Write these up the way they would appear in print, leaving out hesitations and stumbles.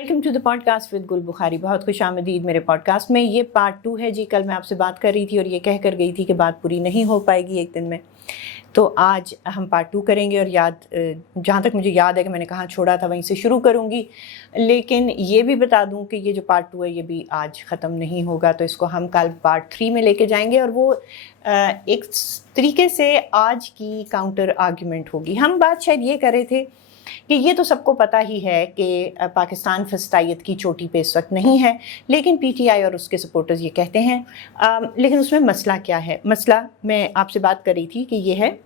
Welcome to the podcast with Gul Bukhari. बहुत खुश आमदीद मेरे पॉडकास्ट में। ये पार्ट 2 है जी। कल मैं आपसे बात कर रही थी और ये कह कर गई थी कि बात पूरी नहीं हो पाएगी एक दिन में, तो आज हम पार्ट 2 करेंगे। और जहाँ तक मुझे याद है कि मैंने कहाँ छोड़ा था वहीं से शुरू करूँगी, लेकिन ये भी बता दूँ कि ये जो पार्ट 2 है ये भी आज ख़त्म नहीं होगा, तो इसको हम कल पार्ट 3 में लेके जाएंगे। और वो एक तरीके से आज की काउंटर आर्ग्यूमेंट होगी। हम बात शायद ये कर रहे थे कि ये तो सबको पता ही है कि पाकिस्तान फस्तायत की चोटी पे इस वक्त नहीं है, लेकिन पीटीआई और उसके सपोर्टर्स ये कहते हैं। लेकिन उसमें मसला क्या है? मसला मैं आपसे बात कर रही थी कि ये है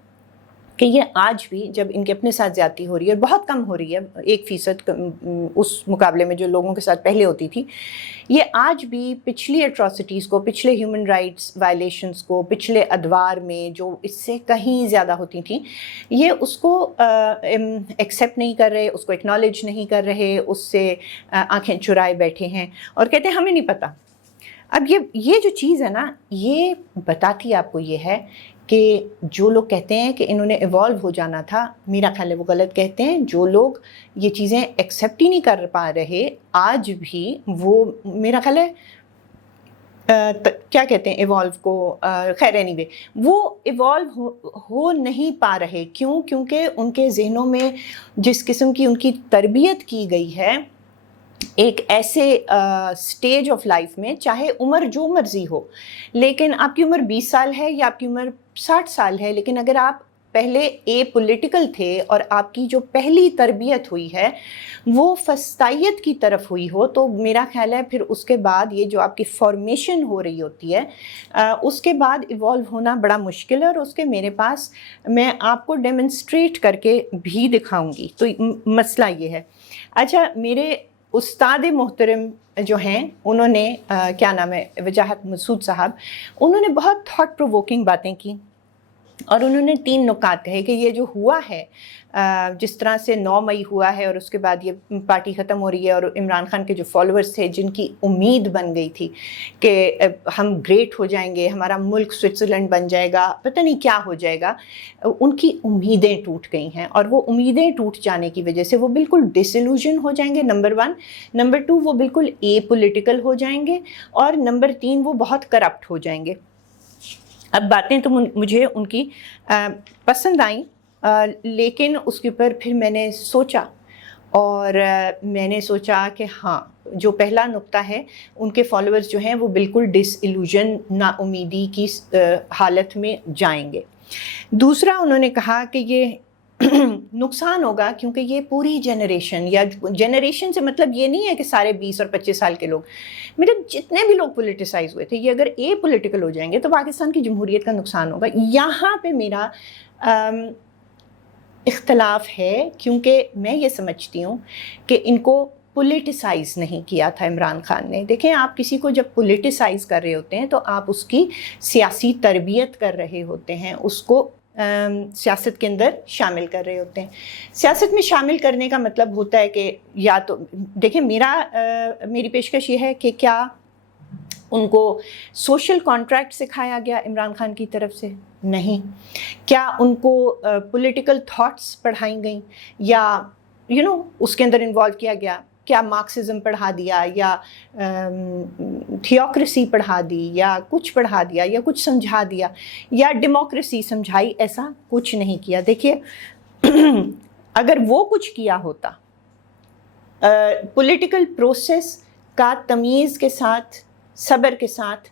कि ये आज भी जब इनके अपने साथ ज़्यादती हो रही है, और बहुत कम हो रही है, 1% उस मुकाबले में जो लोगों के साथ पहले होती थी, ये आज भी पिछली एट्रॉसिटीज़ को, पिछले ह्यूमन राइट्स वायलेशंस को, पिछले अदवार में जो इससे कहीं ज़्यादा होती थी, ये उसको एक्सेप्ट नहीं कर रहे, उसको एक्नॉलेज नहीं कर रहे, उससे आंखें चुराए बैठे हैं और कहते हैं हमें नहीं पता। अब ये जो चीज़ है ना, ये बताती आपको ये है कि जो लोग कहते हैं कि इन्होंने इवॉल्व हो जाना था, मेरा ख्याल है वो गलत कहते हैं। जो लोग ये चीज़ें एक्सेप्ट ही नहीं कर पा रहे आज भी, वो मेरा ख्याल है क्या कहते हैं इवॉल्व को, खैर एनीवे, वो इवॉल्व हो नहीं पा रहे। क्यों? क्योंकि उनके जहनों में जिस किस्म की उनकी तरबियत की गई है, एक ऐसे स्टेज ऑफ लाइफ में, चाहे उम्र जो मर्जी हो, लेकिन आपकी उम्र 20 साल है या आपकी उम्र 60 साल है, लेकिन अगर आप पहले ए पॉलिटिकल थे और आपकी जो पहली तरबियत हुई है वो फस्तायत की तरफ हुई हो, तो मेरा ख्याल है फिर उसके बाद ये जो आपकी फॉर्मेशन हो रही होती है, उसके बाद इवॉल्व होना बड़ा मुश्किल है। और उसके मेरे पास, मैं आपको डेमोन्स्ट्रेट करके भी दिखाऊंगी। तो मसला ये है। अच्छा, मेरे उस्ताद मोहतरम जो हैं, उन्होंने क्या नाम है, वजाहत मसूद साहब, उन्होंने बहुत थॉट प्रोवोकिंग बातें की और उन्होंने 3 नुकात कहे कि ये जो हुआ है, जिस तरह से 9 मई हुआ है और उसके बाद ये पार्टी ख़त्म हो रही है, और इमरान खान के जो फॉलोअर्स थे जिनकी उम्मीद बन गई थी कि हम ग्रेट हो जाएंगे, हमारा मुल्क स्विट्ज़रलैंड बन जाएगा, पता नहीं क्या हो जाएगा, उनकी उम्मीदें टूट गई हैं। और वो उम्मीदें टूट जाने की वजह से वो बिल्कुल डिसइल्यूजन हो जाएंगे, नंबर 1। नंबर 2, वो बिल्कुल ए पॉलिटिकल हो जाएंगे। और नंबर 3, वो बहुत करप्ट हो जाएंगे। अब बातें तो मुझे उनकी पसंद आई, लेकिन उसके ऊपर फिर मैंने सोचा, और मैंने सोचा कि हाँ, जो पहला नुक्ता है, उनके फॉलोअर्स जो हैं वो बिल्कुल डिसइल्यूजन, नाउमीदी की हालत में जाएंगे। दूसरा, उन्होंने कहा कि ये नुकसान होगा क्योंकि ये पूरी जनरेशन, या जनरेशन से मतलब ये नहीं है कि सारे 20 और 25 साल के लोग, मतलब जितने भी लोग पोलिटिसाइज हुए थे, ये अगर ए पॉलिटिकल हो जाएंगे तो पाकिस्तान की जमहूरियत का नुकसान होगा। यहाँ पे मेरा इख्तलाफ है, क्योंकि मैं ये समझती हूँ कि इनको पोलिटिसाइज़ नहीं किया था इमरान खान ने। देखें, आप किसी को जब पोलिटिसाइज़ कर रहे होते हैं तो आप उसकी सियासी तरबियत कर रहे होते हैं, उसको सियासत के अंदर शामिल कर रहे होते हैं। सियासत में शामिल करने का मतलब होता है कि या तो देखें, मेरी पेशकश ये है कि क्या उनको सोशल कॉन्ट्रैक्ट सिखाया गया इमरान खान की तरफ से? नहीं। क्या उनको पॉलिटिकल थॉट्स पढ़ाई गई, या उसके अंदर इन्वॉल्व किया गया? क्या मार्क्सिज्म पढ़ा दिया, या थियोक्रेसी पढ़ा दी, या कुछ पढ़ा दिया, या कुछ समझा दिया, या डेमोक्रेसी समझाई? ऐसा कुछ नहीं किया। देखिए, अगर वो कुछ किया होता, पॉलिटिकल प्रोसेस का तमीज़ के साथ, सब्र के साथ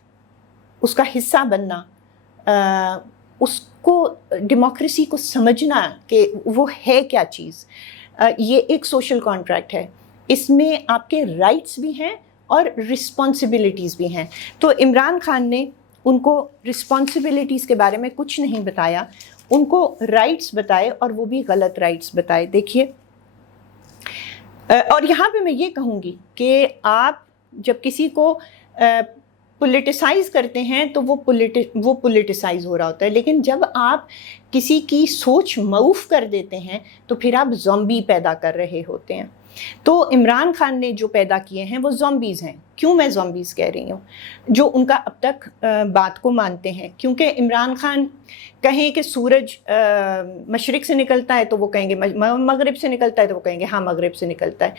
उसका हिस्सा बनना, उसको डेमोक्रेसी को समझना कि वो है क्या चीज़, ये एक सोशल कॉन्ट्रैक्ट है। इसमें आपके राइट्स भी हैं और रिस्पॉन्सिबिलिटीज़ भी हैं। तो इमरान खान ने उनको रिस्पॉन्सिबिलिटीज़ के बारे में कुछ नहीं बताया, उनको राइट्स बताए, और वो भी गलत राइट्स बताए। देखिए, और यहाँ पे मैं ये कहूँगी कि आप जब किसी को पोलिटिसाइज़ करते हैं तो वो पोलिटिसाइज़ हो रहा होता है, लेकिन जब आप किसी की सोच मऊफ कर देते हैं तो फिर आप ज़ॉम्बी पैदा कर रहे होते हैं। तो इमरान खान ने जो पैदा किए हैं वो ज़ॉम्बीज़ हैं। क्यों मैं ज़ॉम्बीज़ कह रही हूँ? जो उनका अब तक बात को मानते हैं, क्योंकि इमरान खान कहें कि सूरज मशरिक़ से निकलता है तो वो कहेंगे, मगरिब से निकलता है तो वो कहेंगे हाँ मगरिब से निकलता है।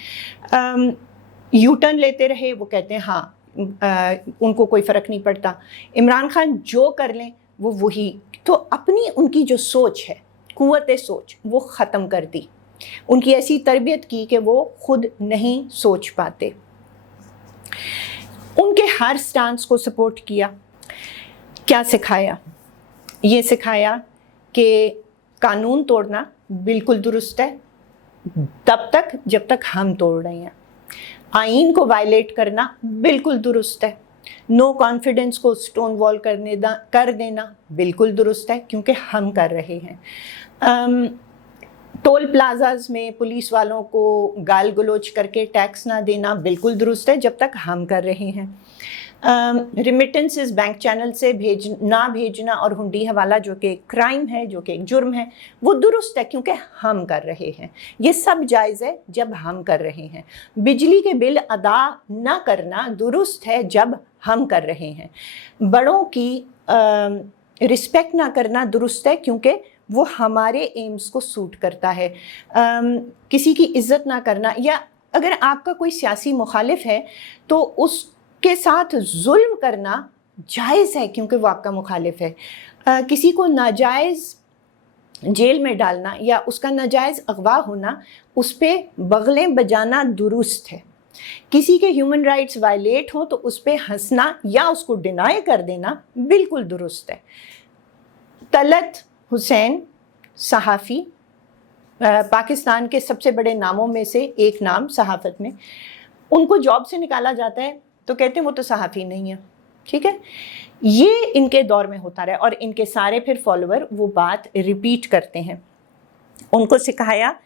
यू टर्न लेते रहे, वो कहते हैं हाँ उनको कोई फ़र्क नहीं पड़ता, इमरान खान जो कर लें वो वही। तो अपनी उनकी जो सोच है, कुव्वत सोच, वो ख़त्म कर दी। उनकी ऐसी तरबियत की कि वो खुद नहीं सोच पाते। उनके हर स्टांस को सपोर्ट किया। क्या सिखाया? ये सिखाया कि कानून तोड़ना बिल्कुल दुरुस्त है तब तक जब तक हम तोड़ रहे हैं, आइन को वायलेट करना बिल्कुल दुरुस्त है, नो कॉन्फिडेंस को स्टोन वॉल कर देना बिल्कुल दुरुस्त है क्योंकि हम कर रहे हैं। टोल प्लाजाज में पुलिस वालों को गाल गलोच करके टैक्स ना देना बिल्कुल दुरुस्त है जब तक हम कर रहे हैं। रिमिटेंसेस बैंक चैनल से भेजना और हुंडी हवाला जो कि क्राइम है, जो कि एक जुर्म है, वो दुरुस्त है क्योंकि हम कर रहे हैं। ये सब जायज़ है जब हम कर रहे हैं। बिजली के बिल अदा ना करना दुरुस्त है जब हम कर रहे हैं। बड़ों की रिस्पेक्ट ना करना दुरुस्त है क्योंकि वो हमारे एम्स को सूट करता है। किसी की इज़्ज़त ना करना, या अगर आपका कोई सियासी मुखालिफ है तो उसके साथ जुल्म करना जायज़ है क्योंकि वो आपका मुखालिफ है। किसी को नाजायज़ जेल में डालना या उसका नाजायज़ अगवा होना, उस पर बगलें बजाना दुरुस्त है। किसी के ह्यूमन राइट्स वायलेट हो तो उस पर हंसना या उसको डिनाई कर देना बिल्कुल दुरुस्त है। तलत हुसैन सहाफ़ी, पाकिस्तान के सबसे बड़े नामों में से एक नाम सहाफ़त में, उनको जॉब से निकाला जाता है तो कहते हैं वो तो सहाफ़ी नहीं है। ठीक है, ये इनके दौर में होता रहा और इनके सारे फिर फॉलोअर वो बात रिपीट करते हैं। उनको सिखाया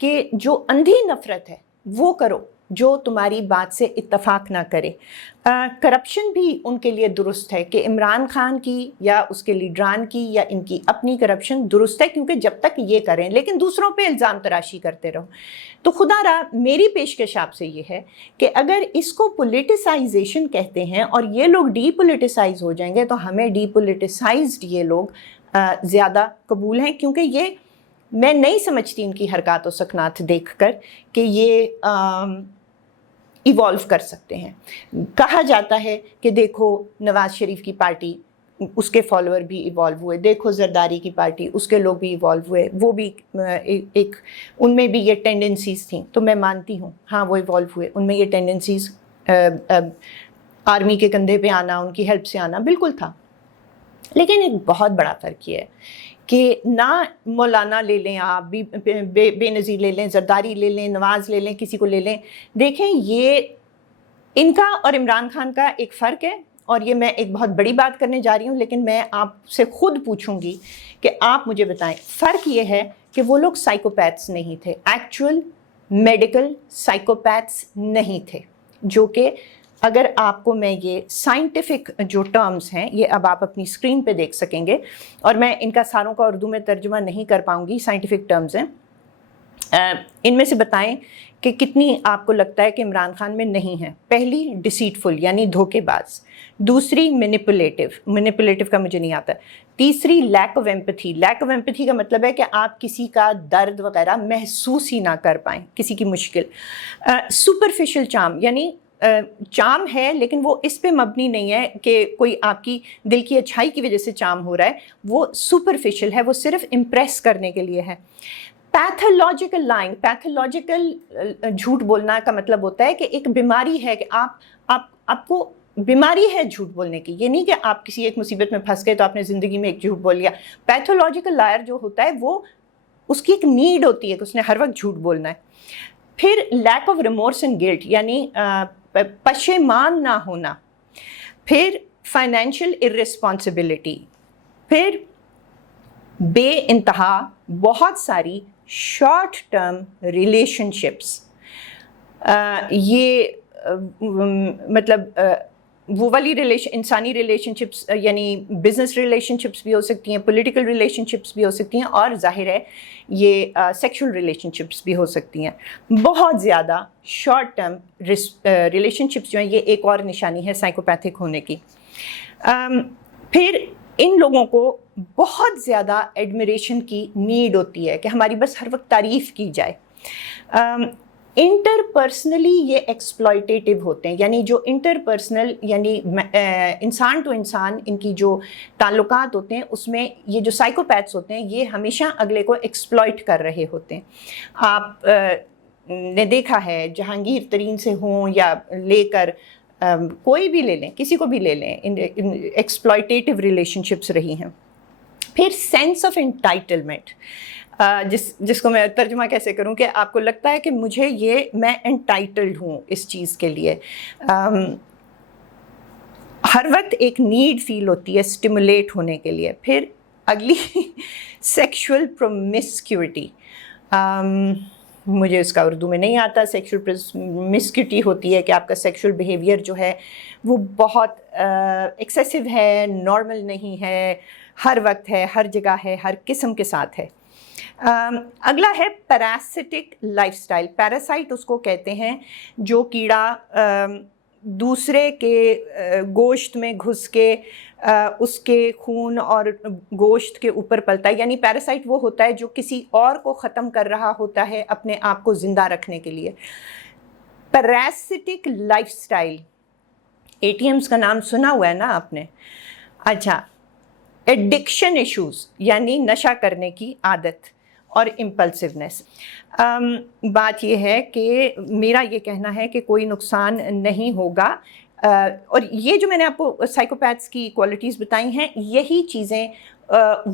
कि जो अंधी नफ़रत है वो करो जो तुम्हारी बात से इत्तफाक ना करे। करप्शन भी उनके लिए दुरुस्त है कि इमरान खान की या उसके लीडरान की या इनकी अपनी करप्शन दुरुस्त है क्योंकि जब तक ये करें, लेकिन दूसरों पे इल्ज़ाम तराशी करते रहो। तो खुदा रहा मेरी पेशकश आपसे ये है कि अगर इसको पोलिटिसाइजेशन कहते हैं और ये लोग डीपोलिटिसाइज हो जाएंगे तो हमें डीपोलिटिसाइज्ड ये लोग ज़्यादा कबूल हैं, क्योंकि ये मैं नहीं समझती इनकी हरकत व सकनात देखकर कि ये इवॉल्व कर सकते हैं। कहा जाता है कि देखो नवाज़ शरीफ की पार्टी, उसके फॉलोअर भी इवॉल्व हुए, देखो जरदारी की पार्टी, उसके लोग भी इवॉल्व हुए, वो भी एक उनमें भी ये टेंडेंसीज़ थी। तो मैं मानती हूँ हाँ वो इवॉल्व हुए, उनमें ये टेंडेंसीज़ आर्मी के कंधे पे आना, उनकी हेल्प से आना बिल्कुल था। लेकिन एक बहुत बड़ा फ़र्क ये है कि ना मौलाना ले लें आप, बेनज़ीर ले लें, जरदारी ले लें, नवाज़ ले लें, किसी को ले लें, देखें ये इनका और इमरान खान का एक फ़र्क है। और ये मैं एक बहुत बड़ी बात करने जा रही हूँ, लेकिन मैं आपसे ख़ुद पूछूंगी कि आप मुझे बताएं। फ़र्क ये है कि वो लोग साइकोपैथ्स नहीं थे, एक्चुअल मेडिकल साइकोपैथ्स नहीं थे, जो कि अगर आपको मैं ये साइंटिफिक जो टर्म्स हैं ये अब आप अपनी स्क्रीन पे देख सकेंगे, और मैं इनका सारों का उर्दू में तर्जुमा नहीं कर पाऊँगी। साइंटिफिक टर्म्स हैं, इनमें से बताएं कि कितनी आपको लगता है कि इमरान खान में नहीं है। पहली डिसीटफुल यानी धोखेबाज, दूसरी मैनिपुलेटिव का मुझे नहीं आता, तीसरी lack of empathy. Lack of empathy का मतलब है कि आप किसी का दर्द वगैरह महसूस ही ना कर पाएँ, किसी की मुश्किल। सुपरफिशियल चार्म यानी चार्म है लेकिन वो इस पे मबनी नहीं है कि कोई आपकी दिल की अच्छाई की वजह से चार्म हो रहा है, वो सुपरफिशियल है, वो सिर्फ इम्प्रेस करने के लिए है। पैथोलॉजिकल लाइंग, पैथोलॉजिकल झूठ बोलना का मतलब होता है कि एक बीमारी है कि आपको बीमारी है झूठ बोलने की। ये नहीं कि आप किसी एक मुसीबत में फंस गए तो आपने ज़िंदगी में एक झूठ बोल लिया। पैथोलॉजिकल लायर जो होता है वो उसकी एक नीड होती है कि उसने हर वक्त झूठ बोलना है। फिर lack of remorse and guilt यानी पशेमान ना होना। फिर फाइनेंशियल इर्रेस्पॉन्सिबिलिटी। फिर बे इंतहा बहुत सारी शॉर्ट टर्म रिलेशनशिप्स। ये मतलब वो वाली इंसानी रिलेशनशिप्स यानी बिजनेस रिलेशनशिप्स भी हो सकती हैं, पॉलिटिकल रिलेशनशिप्स भी हो सकती हैं, और जाहिर है ये सेक्सुअल रिलेशनशिप्स भी हो सकती हैं। बहुत ज़्यादा शॉर्ट टर्म रिलेशनशिप्स जो हैं ये एक और निशानी है साइकोपैथिक होने की। फिर इन लोगों को बहुत ज़्यादा एडमिरेशन की नीड होती है कि हमारी बस हर वक्त तारीफ़ की जाए। انٹرپرسنلی یہ ایکسپلائٹیٹیو ہوتے ہیں، یعنی جو انٹرپرسنل یعنی انسان ٹو انسان ان کی جو تعلقات ہوتے ہیں اس میں یہ جو سائیکوپیتھس ہوتے ہیں یہ ہمیشہ اگلے کو ایکسپلائٹ کر رہے ہوتے ہیں. آپ نے دیکھا ہے جہانگیر ترین سے ہوں یا لے کر کوئی بھی لے لیں، کسی کو بھی لے لیں، ایکسپلائٹیٹیو ریلیشن شپس رہی ہیں. پھر سینس آف انٹائٹلمنٹ، جس کو میں ترجمہ کیسے کروں کہ آپ کو لگتا ہے کہ مجھے میں انٹائٹلڈ ہوں اس چیز کے لیے. ہر وقت ایک نیڈ فیل ہوتی ہے اسٹیمولیٹ ہونے کے لیے. پھر اگلی سیکشول پرومسکیوٹی، مجھے اس کا اردو میں نہیں آتا. سیکشول پرومسکیوٹی ہوتی ہے کہ آپ کا سیکشول بیہیویئر جو ہے وہ بہت ایکسیسو ہے، نارمل نہیں ہے، ہر وقت ہے، ہر جگہ ہے، ہر قسم کے ساتھ ہے. اگلا ہے پیراسٹک لائف سٹائل. پیراسائٹ اس کو کہتے ہیں جو کیڑا دوسرے کے گوشت میں گھس کے اس کے خون اور گوشت کے اوپر پلتا ہے. یعنی پیراسائٹ وہ ہوتا ہے جو کسی اور کو ختم کر رہا ہوتا ہے اپنے آپ کو زندہ رکھنے کے لیے. Parasitic lifestyle, A T Ms کا نام سنا ہوا ہے نا آپ نے. اچھا، ایڈکشن ایشوز یعنی نشہ کرنے کی عادت اور امپلسونیس. بات یہ ہے کہ میرا یہ کہنا ہے کہ کوئی نقصان نہیں ہوگا، اور یہ جو میں نے آپ کو سائیکوپیتھس کی کوالٹیز بتائی ہیں یہی چیزیں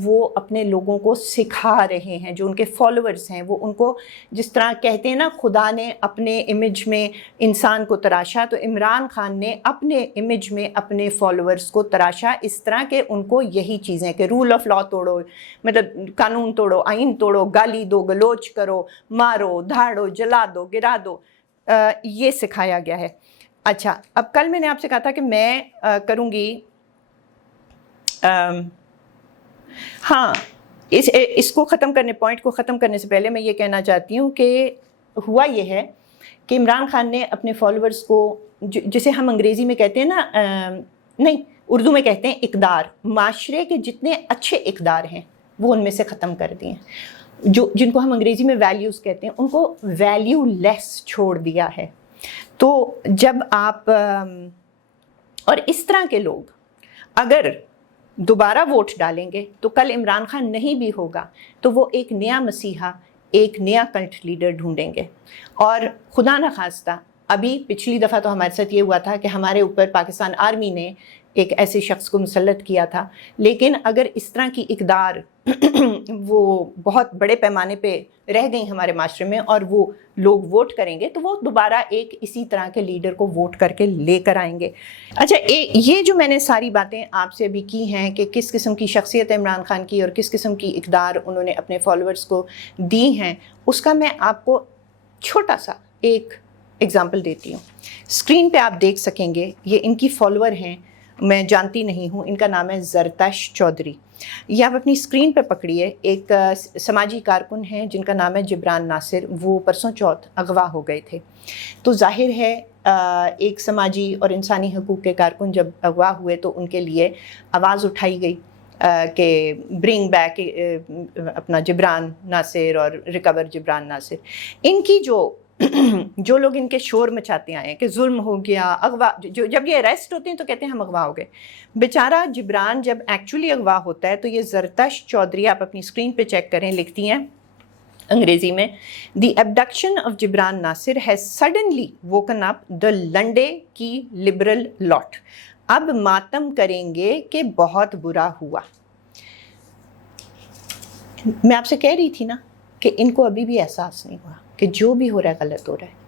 وہ اپنے لوگوں کو سکھا رہے ہیں. جو ان کے فالوورز ہیں وہ ان کو جس طرح کہتے ہیں نا خدا نے اپنے امیج میں انسان کو تراشا، تو عمران خان نے اپنے امیج میں اپنے فالوورز کو تراشا اس طرح کہ ان کو یہی چیزیں کہ رول آف لا توڑو، مطلب قانون توڑو، آئین توڑو، گالی دو، گلوچ کرو، مارو، دھاڑو، جلا دو، گرا دو، یہ سکھایا گیا ہے. اچھا، اب کل میں نے آپ سے کہا تھا کہ میں کروں گی ہاں اس کو ختم کرنے، پوائنٹ کو ختم کرنے سے پہلے میں یہ کہنا چاہتی ہوں کہ ہوا یہ ہے کہ عمران خان نے اپنے فالوورز کو جسے ہم انگریزی میں کہتے ہیں نا، نہیں اردو میں کہتے ہیں اقدار، معاشرے کے جتنے اچھے اقدار ہیں وہ ان میں سے ختم کر دیے ہیں. جن کو ہم انگریزی میں ویلیوز کہتے ہیں ان کو ویلیو لیس چھوڑ دیا ہے. تو جب آپ اور اس طرح کے لوگ اگر دوبارہ ووٹ ڈالیں گے تو کل عمران خان نہیں بھی ہوگا تو وہ ایک نیا مسیحا، ایک نیا کلٹ لیڈر ڈھونڈیں گے. اور خدا نخواستہ ابھی پچھلی دفعہ تو ہمارے ساتھ یہ ہوا تھا کہ ہمارے اوپر پاکستان آرمی نے ایک ایسے شخص کو مسلط کیا تھا، لیکن اگر اس طرح کی اقدار وہ بہت بڑے پیمانے پہ رہ گئی ہمارے معاشرے میں اور وہ لوگ ووٹ کریں گے تو وہ دوبارہ ایک اسی طرح کے لیڈر کو ووٹ کر کے لے کر آئیں گے. اچھا، یہ جو میں نے ساری باتیں آپ سے ابھی کی ہیں کہ کس قسم کی شخصیت ہے عمران خان کی اور کس قسم کی اقدار انہوں نے اپنے فالوورز کو دی ہیں، اس کا میں آپ کو چھوٹا سا ایک ایگزامپل دیتی ہوں. اسکرین پہ آپ دیکھ سکیں گے، یہ ان کی فالوور ہیں، میں جانتی نہیں ہوں، ان کا نام ہے زرتش چودھری. یہ آپ اپنی اسکرین پہ پکڑیے. ایک سماجی کارکن ہیں جن کا نام ہے جبران ناصر، وہ پرسوں چوتھ اغوا ہو گئے تھے. تو ظاہر ہے ایک سماجی اور انسانی حقوق کے کارکن جب اغوا ہوئے تو ان کے لیے آواز اٹھائی گئی کہ برنگ بیک اپنا جبران ناصر اور ریکور جبران ناصر. ان کی جو لوگ ان کے شور مچاتے آئے ہیں کہ ظلم ہو گیا، اغوا، جب یہ اریسٹ ہوتے ہیں تو کہتے ہیں ہم اغوا ہو گئے. بیچارہ جبران جب ایکچولی اغوا ہوتا ہے تو یہ زرتش چودھری، آپ اپنی اسکرین پہ چیک کریں، لکھتی ہیں انگریزی میں، the abduction of Jibran Nasir has suddenly woken up the لنڈے کی لبرل لاٹ. اب ماتم کریں گے کہ بہت برا ہوا. میں آپ سے کہہ رہی تھی نا کہ ان کو ابھی بھی احساس نہیں ہوا کہ جو بھی ہو رہا ہے غلط ہو رہا ہے،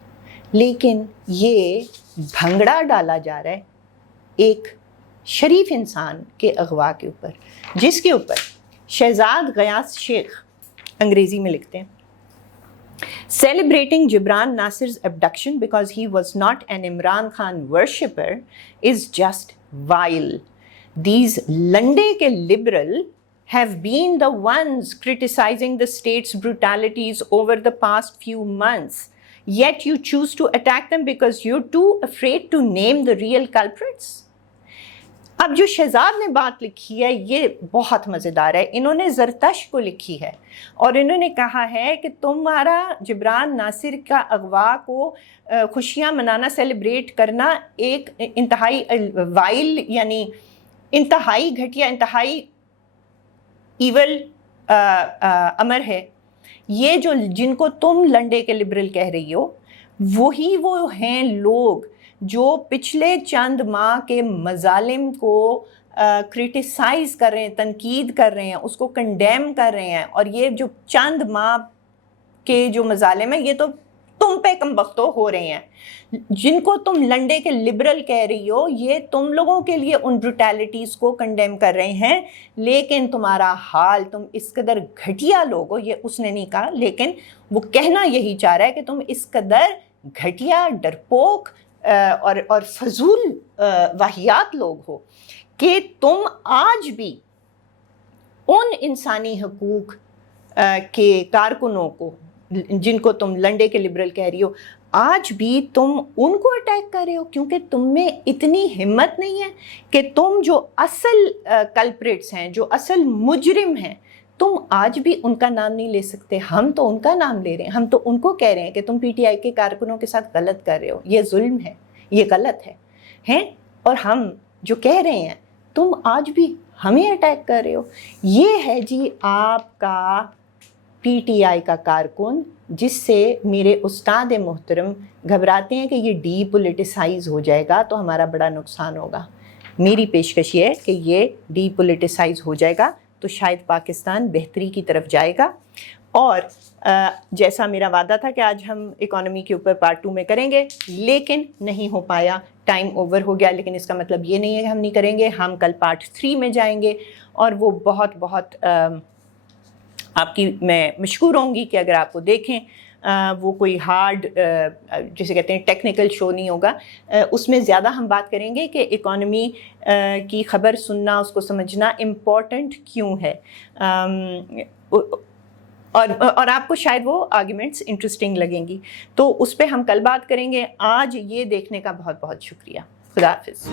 لیکن یہ بھنگڑا ڈالا جا رہا ہے ایک شریف انسان کے اغوا کے اوپر، جس کے اوپر شہزاد غیاث شیخ انگریزی میں لکھتے ہیں celebrating Jibran Nasir's abduction because he was not an Imran Khan worshipper is just vile. These Lande ke liberal have been the ones criticizing the state's brutalities over the past few months. Yet you choose to attack them because you're too afraid to name the real culprits. اب جو شہزاد نے بات لکھی ہے یہ بہت مزیدار ہے. انہوں نے زرتشت کو لکھی ہے اور انہوں نے کہا ہے کہ تمہارا جبران ناصر کا اغوا کو خوشیاں منانا، سیلیبریٹ کرنا ایک انتہائی وائل، یعنی انتہائی گھٹیا، انتہائی ایول امر ہے. یہ جو جن کو تم لنڈے کے لبرل کہہ رہی ہو، وہی وہ ہیں لوگ جو پچھلے چند ماہ کے مظالم کو کرٹیسائز کر رہے ہیں، تنقید کر رہے ہیں، اس کو کنڈیم کر رہے ہیں. اور یہ جو چند ماہ کے جو مظالم ہیں یہ تو تم پہ کم بختو ہو رہے ہیں. جن کو تم لنڈے کے لبرل کہہ رہی ہو یہ تم لوگوں کے لیے ان بروٹیلٹیز کو کنڈیم کر رہے ہیں، لیکن تمہارا حال، تم اس قدر گھٹیا لوگ ہو. یہ اس نے نہیں کہا، لیکن وہ کہنا یہی چاہ رہا ہے کہ تم اس قدر گھٹیا، ڈرپوک اور فضول واہیات لوگ ہو کہ تم آج بھی ان انسانی حقوق کے کارکنوں کو، جن کو تم لنڈے کے لبرل کہہ رہی ہو، آج بھی تم ان کو اٹیک کر رہے ہو، کیونکہ تم میں اتنی ہمت نہیں ہے کہ تم جو اصل کلپریٹس ہیں، جو اصل مجرم ہیں، تم آج بھی ان کا نام نہیں لے سکتے. ہم تو ان کا نام لے رہے ہیں، ہم تو ان کو کہہ رہے ہیں کہ تم پی ٹی آئی کے کارکنوں کے ساتھ غلط کر رہے ہو، یہ ظلم ہے، یہ غلط ہے. اور ہم جو کہہ رہے ہیں تم آج بھی ہمیں اٹیک کر رہے ہو. یہ ہے جی آپ کا پی ٹی آئی کا کارکن، جس سے میرے استاد محترم گھبراتے ہیں کہ یہ ڈی پولیٹیسائز ہو جائے گا تو ہمارا بڑا نقصان ہوگا. میری پیشکش یہ ہے کہ یہ ڈی پولیٹیسائز ہو جائے گا تو شاید پاکستان بہتری کی طرف جائے گا. اور جیسا میرا وعدہ تھا کہ آج ہم اکانومی کے اوپر پارٹ 2 میں کریں گے، لیکن نہیں ہو پایا، ٹائم اوور ہو گیا. لیکن اس کا مطلب یہ نہیں ہے کہ ہم نہیں کریں گے. ہم کل پارٹ 3 میں جائیں گے اور وہ بہت بہت آپ کی میں مشکور ہوں گی کہ اگر آپ کو دیکھیں. وہ کوئی ہارڈ جسے کہتے ہیں ٹیکنیکل شو نہیں ہوگا. اس میں زیادہ ہم بات کریں گے کہ اکانومی کی خبر سننا، اس کو سمجھنا امپورٹنٹ کیوں ہے. اور آپ کو شاید وہ آرگیومنٹس انٹرسٹنگ لگیں گی، تو اس پہ ہم کل بات کریں گے. آج یہ دیکھنے کا بہت بہت شکریہ. خدا حافظ.